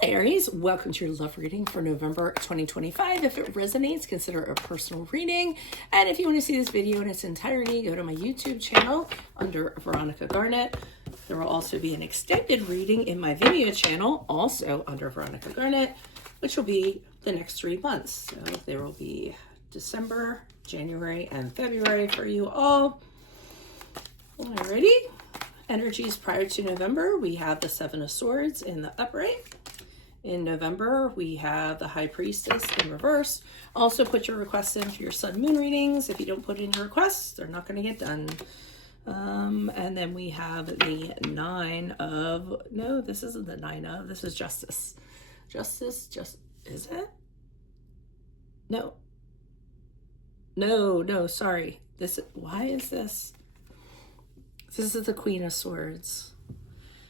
Hello, Aries. Welcome to your love reading for November 2025. If it resonates, consider a personal reading. And if you want to see this video in its entirety, go to my YouTube channel under Veronica Garnett. There will also be an extended reading in my video channel, also under Veronica Garnett, which will be the next 3 months. So there will be December, January, and February for you all. Alrighty. Energies prior to November, we have the Seven of Swords in the upright. In November, we have the High Priestess in reverse. Also put your requests in for your Sun Moon readings. If you don't put in your requests, they're not going to get done. And then we have the Nine of, no, this isn't the Nine of, this is Justice. Justice, is it? No, sorry. Why is this? This is the Queen of Swords.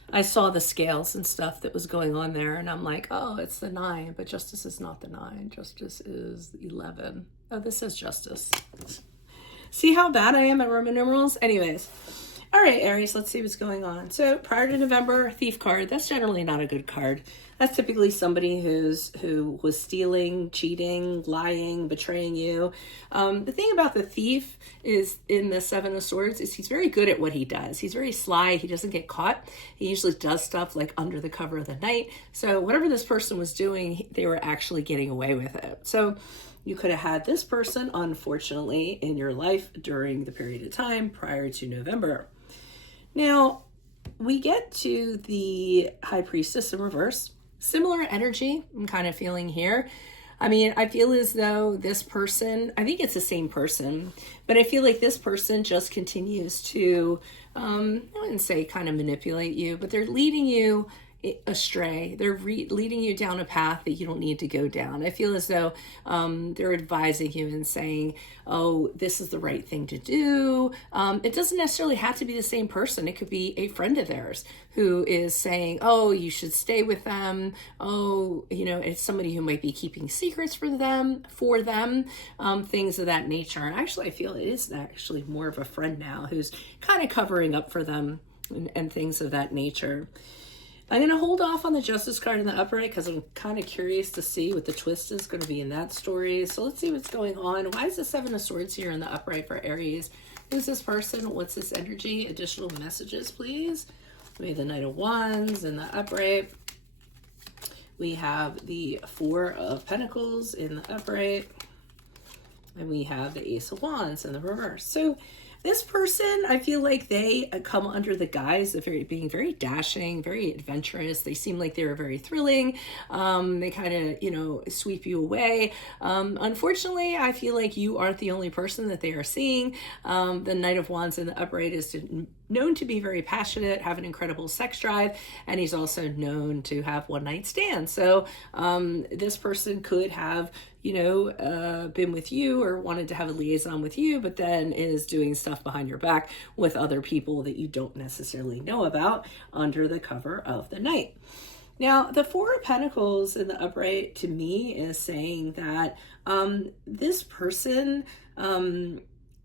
I saw the scales and stuff that was going on there, and I'm like, oh, it's the 9, but Justice is not the 9. Justice is 11. Oh, this is Justice. See how bad I am at Roman numerals? Anyways. All right, Aries, let's see what's going on. So prior to November, Thief card. That's generally not a good card. That's typically somebody who was stealing, cheating, lying, betraying you. The thing about the Thief is in the Seven of Swords is he's very good at what he does. He's very sly. He doesn't get caught. He usually does stuff like under the cover of the night. So whatever this person was doing, they were actually getting away with it. So you could have had this person, unfortunately, in your life during the period of time prior to November. Now, we get to the High Priestess in reverse. Similar energy I'm kind of feeling here. I mean, I feel as though this person, I think it's the same person, but I feel like this person just continues to, I wouldn't say kind of manipulate you, but they're leading you astray. They're leading you down a path that you don't need to go down. I feel as though they're advising you and saying, oh, this is the right thing to do. It doesn't necessarily have to be the same person. It could be a friend of theirs who is saying, oh, you should stay with them. Oh, you know, it's somebody who might be keeping secrets for them, things of that nature. Actually, I feel it is actually more of a friend now who's kind of covering up for them and things of that nature. I'm going to hold off on the Justice card in the upright because I'm kind of curious to see what the twist is going to be in that story. So let's see what's going on. Why is the Seven of Swords here in the upright for Aries? Who's this person? What's this energy? Additional messages, please. We have the Knight of Wands in the upright. We have the Four of Pentacles in the upright. And we have the Ace of Wands in the reverse. So this person, I feel like they come under the guise of being very dashing, very adventurous. They seem like they're very thrilling. They kind of, sweep you away. Unfortunately, I feel like you aren't the only person that they are seeing. The Knight of Wands in the upright is known to be very passionate, have an incredible sex drive, and he's also known to have one-night stands. So this person could have been with you or wanted to have a liaison with you, but then is doing stuff behind your back with other people that you don't necessarily know about under the cover of the night. Now, the Four of Pentacles in the upright to me is saying that this person,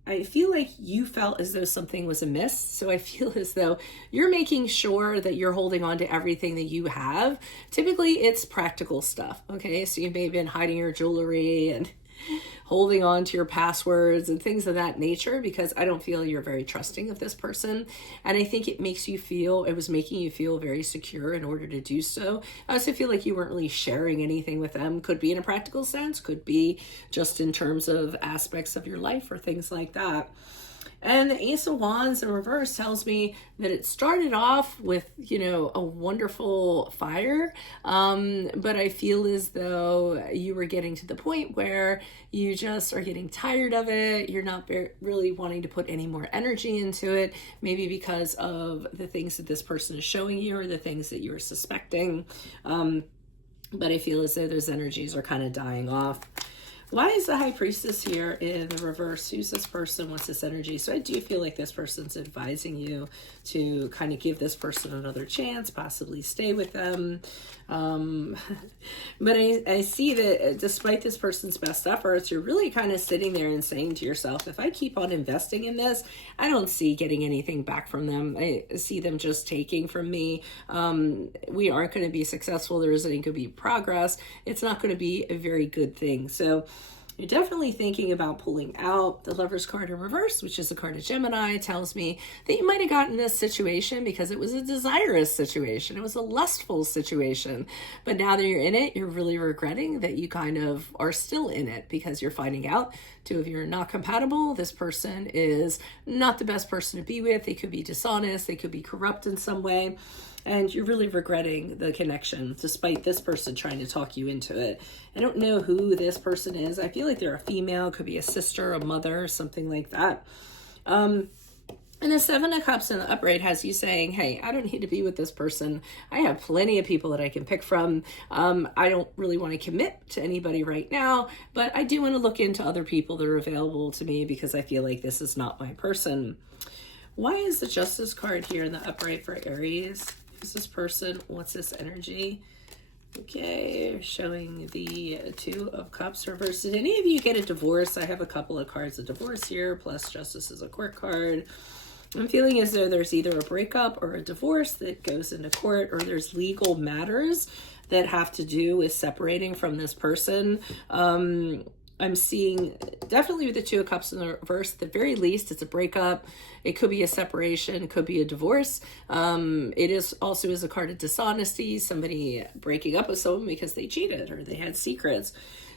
I feel like you felt as though something was amiss. So I feel as though you're making sure that you're holding on to everything that you have. Typically, it's practical stuff. Okay, so you may have been hiding your jewelry and holding on to your passwords and things of that nature because I don't feel you're very trusting of this person. And I think it was making you feel very secure in order to do so. I also feel like you weren't really sharing anything with them. Could be in a practical sense, could be just in terms of aspects of your life or things like that. And the Ace of Wands in reverse tells me that it started off with, a wonderful fire. But I feel as though you were getting to the point where you just are getting tired of it. You're not really wanting to put any more energy into it, maybe because of the things that this person is showing you or the things that you're suspecting. But I feel as though those energies are kind of dying off. Why is the High Priestess here in the reverse? Who's this person? What's this energy? So I do feel like this person's advising you to kind of give this person another chance, possibly stay with them. But I see that despite this person's best efforts, you're really kind of sitting there and saying to yourself, if I keep on investing in this, I don't see getting anything back from them. I see them just taking from me. We aren't going to be successful. There isn't going to be progress. It's not going to be a very good thing. So you're definitely thinking about pulling out. The Lover's card in reverse, which is a card of Gemini, tells me that you might have gotten this situation because it was a desirous situation. It was a lustful situation. But now that you're in it, you're really regretting that you kind of are still in it because you're finding out two of you are not compatible. This person is not the best person to be with. They could be dishonest. They could be corrupt in some way. And you're really regretting the connection, despite this person trying to talk you into it. I don't know who this person is. I feel like they're a female, could be a sister, a mother, something like that. And the Seven of Cups in the upright has you saying, hey, I don't need to be with this person. I have plenty of people that I can pick from. I don't really want to commit to anybody right now, but I do want to look into other people that are available to me because I feel like this is not my person. Why is the Justice card here in the upright for Aries? Who's this person? What's this energy? Okay, showing the Two of Cups reversed. Did any of you get a divorce? I have a couple of cards of divorce here, plus Justice is a court card. I'm feeling as though there's either a breakup or a divorce that goes into court, or there's legal matters that have to do with separating from this person. I'm seeing definitely with the Two of Cups in the reverse, at the very least, it's a breakup. It could be a separation. It could be a divorce. It is also is a card of dishonesty, somebody breaking up with someone because they cheated or they had secrets.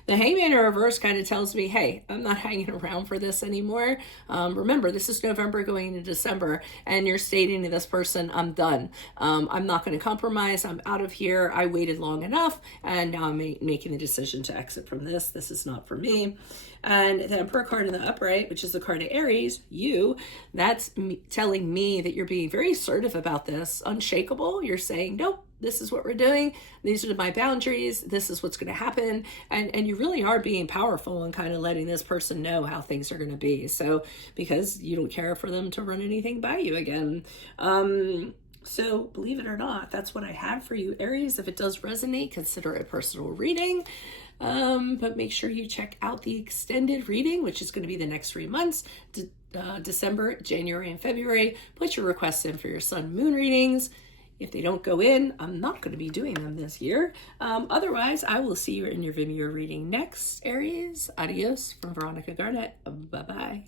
The Hangman in reverse kind of tells me, hey, I'm not hanging around for this anymore. Remember, this is November going into December, and you're stating to this person, I'm done. I'm not going to compromise. I'm out of here. I waited long enough, and now I'm making the decision to exit from this. This is not for me. And the Emperor card in the upright, which is the card of Aries, that's telling me that you're being very assertive about this, unshakable. You're saying, nope, this is what we're doing. These are my boundaries. This is what's going to happen. And you really are being powerful and kind of letting this person know how things are going to be. So because you don't care for them to run anything by you again. So believe it or not, that's what I have for you, Aries. If it does resonate, consider it a personal reading. But make sure you check out the extended reading, which is going to be the next 3 months, December, January, and February. Put your requests in for your sun moon readings. If they don't go in, I'm not going to be doing them this year. Otherwise, I will see you in your Vimeo reading next, Aries. Adios from Veronica Garnett. Bye-bye.